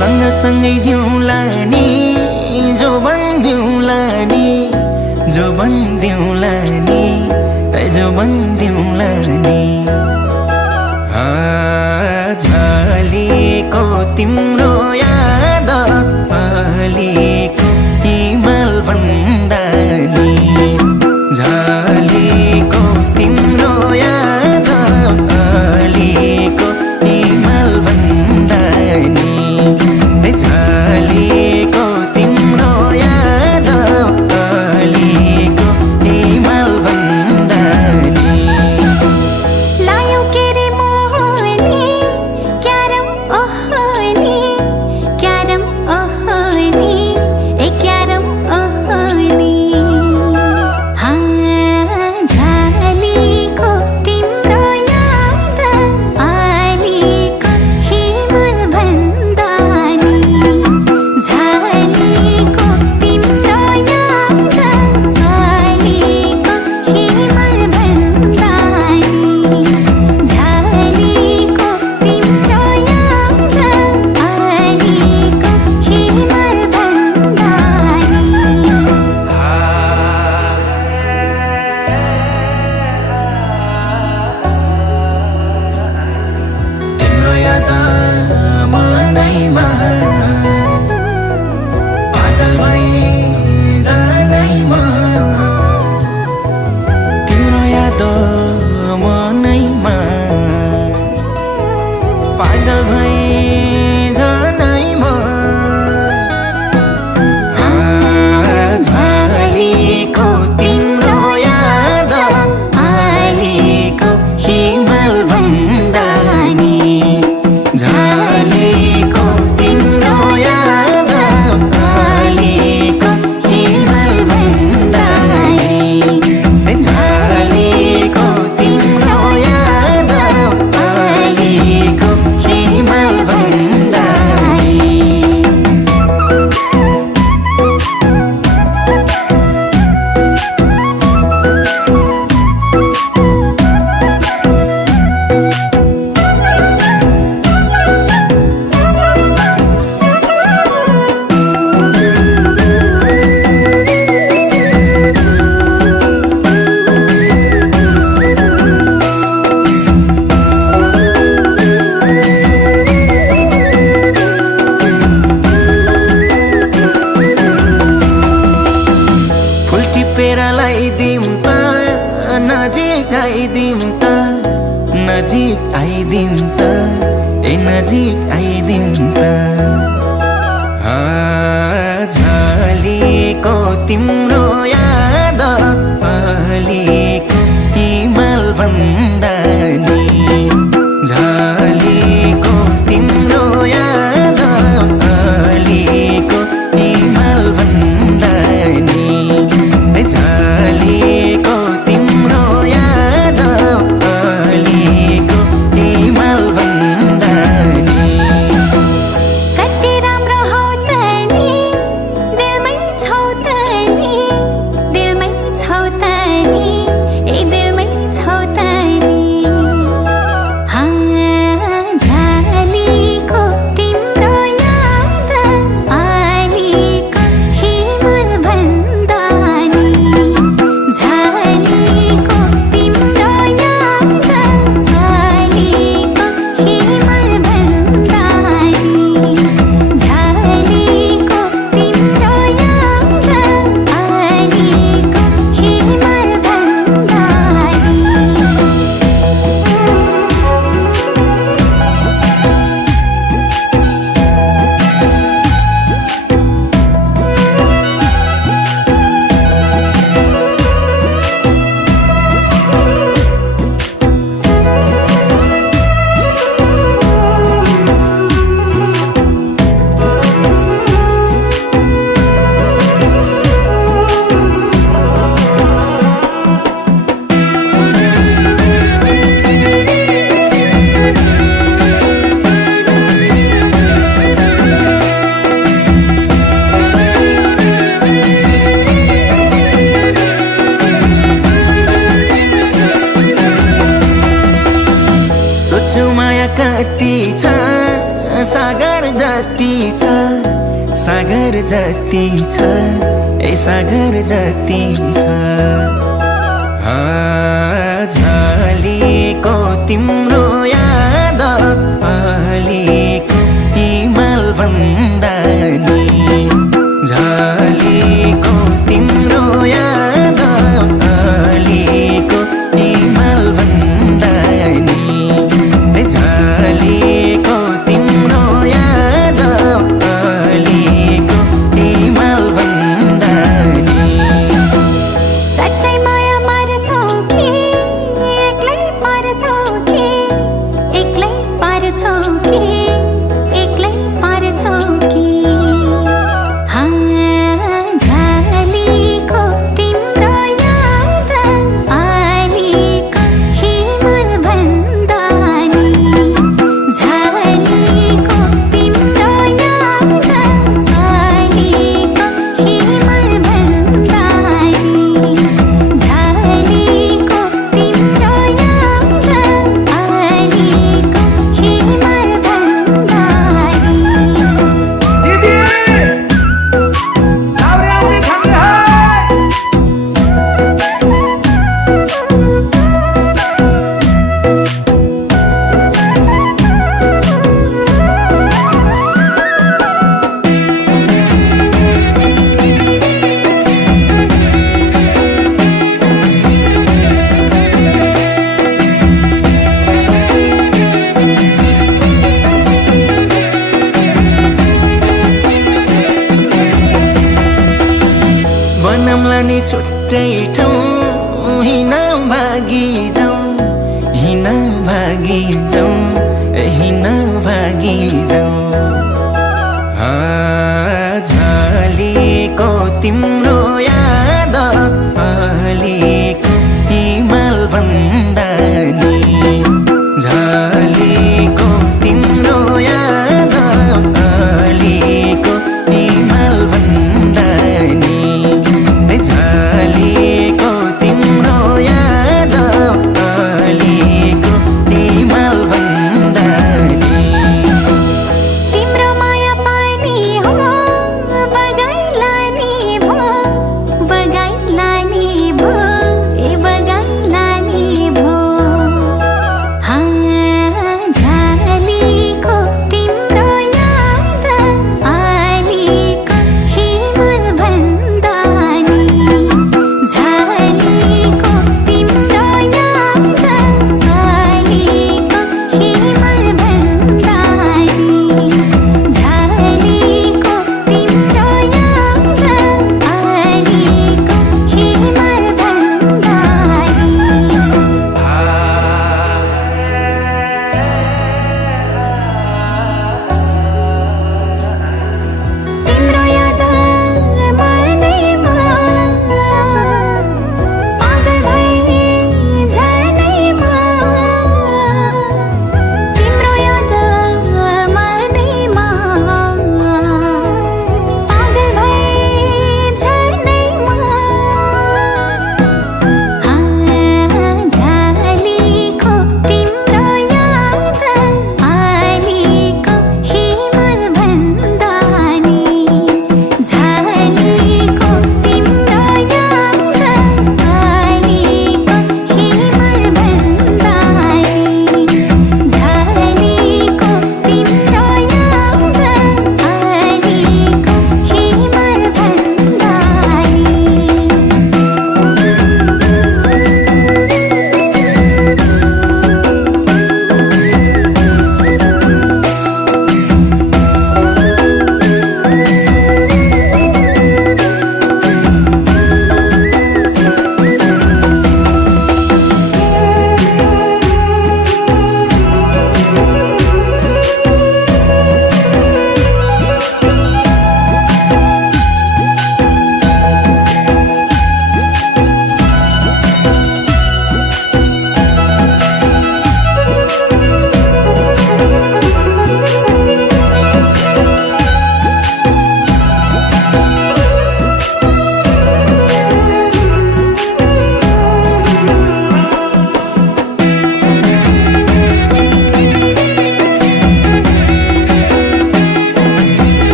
सँगसँगै जिउँला नि जो बन्दिउँला नि जो बन्दिउँला नि जो बन्दिउँला नि झलेको तिम्रो याद अलिको हिमाल भन्दा नि झलेको तिम्रो याद अलिको हिमाल भन्दा नि झलेको तिम्रो याद अलिको हिमाल भन्दा नि लायो के रे मोहनी क्यारम ओहनी क्यारम ओहनी ए क्यारम ओहनी झलेको तिम्रो याद अलिको हिमाल भन्दा नि झलेको तिम्रो याद अलिको हिमाल भन्दा नि झलेको तिम्रो याद अलिको हिमाल भन्दा नि तिम्रो याद मनैमा पागल भई जानैमा तिम्रो याद मनैमा पागल भई जानैमा झलेको तिम्रो याद अलिको हिमाल भन्दा नि झलेको तिम्रो याद अलिको हिमाल भन्दा नि झलेको तिम्रो याद अलिको हिमाल भन्दा नि फुल टिपेर लगाइदिउँ त नजिक आइदिउँ त नजिक आइदिउँ त ए नजिक आइदिउँ त झलेको तिम्रो याद अलिको हिमाल भन्दा नि झलेको तिम्रो याद अलिको हिमाल भन्दा नि झलेको तिम्रो याद अलिको हिमाल भन्दा नि कति राम्रो हौ त नि दिलमै छौ त नि दिलमै छौ त नि ए दिलमै छौ त नि झलेको तिम्रो याद अलिको हिमाल भन्दा नि झलेको तिम्रो याद अलिको हिमाल भन्दा नि झलेको तिम्रो याद अलिको हिमाल भन्दा नि सोच्छु माया कति छ सागर जति छ सागर जति छ ए सागर जति छ झलेको तिम्रो याद अलिको हिमाल भन्दा नि झलेको तिम्रो याद अलिको हिमाल भन्दा नि झलेको तिम्रो याद अलिको हिमाल भन्दा नि चट्टै माया मार्छौ कि एक्लै पार्छौ कि एक्लै पार्छौ कि एक्लै पार्छौ कि झलेको तिम्रो याद अलिको हिमाल भन्दा नि झलेको तिम्रो याद अलिको हिमाल भन्दा नि झलेको तिम्रो याद अलिको हिमाल भन्दा नि दिदी लाउरे आउने खाने है बनौँला नि छुट्टै ठाउँ हिँड भागी जाउँ हिँड भागी जाउँ हिँड भागी जाउँ झलेको तिम्रो याद अलिको हिमाल भन्दा नि झलेको तिम्रो याद अलिको हिमाल भन्दा नि झलेको तिम्रो याद अलिको हिमाल भन्दा नि तिम्रो माया पानी हो बगाइला नि भो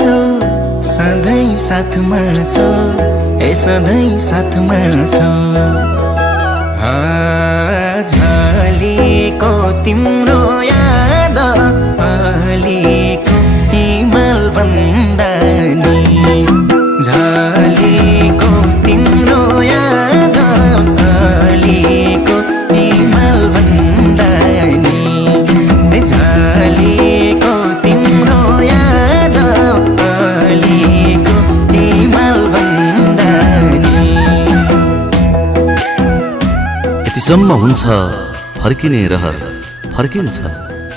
छौ सधैँ साथमा छौ ए सधैँ साथमा छौ झलेको तिम्रो याद अलिको हिमाल भन्दा नि झलेको तिम्रो याद अलिको हिमाल भन्दा नि झलेको तिम्रो याद अलिको हिमाल भन्दा नि यतिसम्म हुन्छ फर्किने रहर फर्किन्छ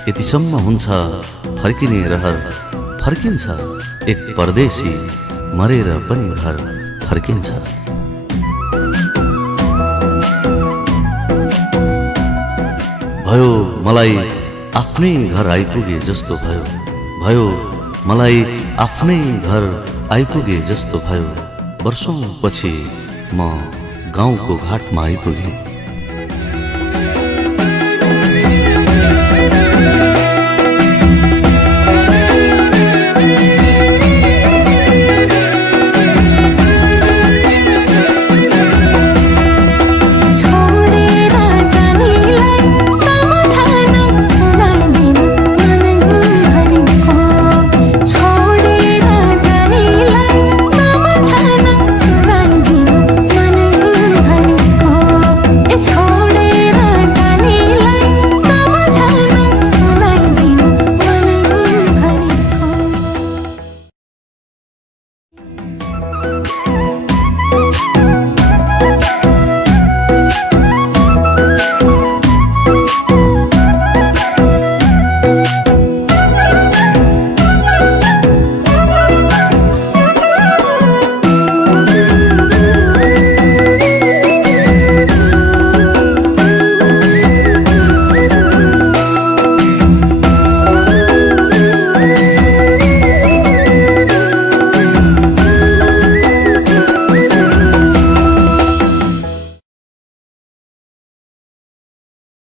यतिसम्म हुन्छ फर्किने रहर फर्किन्छ एक परदेशी मरेर पनि घर फर्किन्छ भयो मलाई आफ्नै घर आइपुगे जस्तो भयो मलाई आफ्नै घर आइपुगे जस्तो भयो वर्षौं पछि म गाउँको घाटमा आइपुगेँ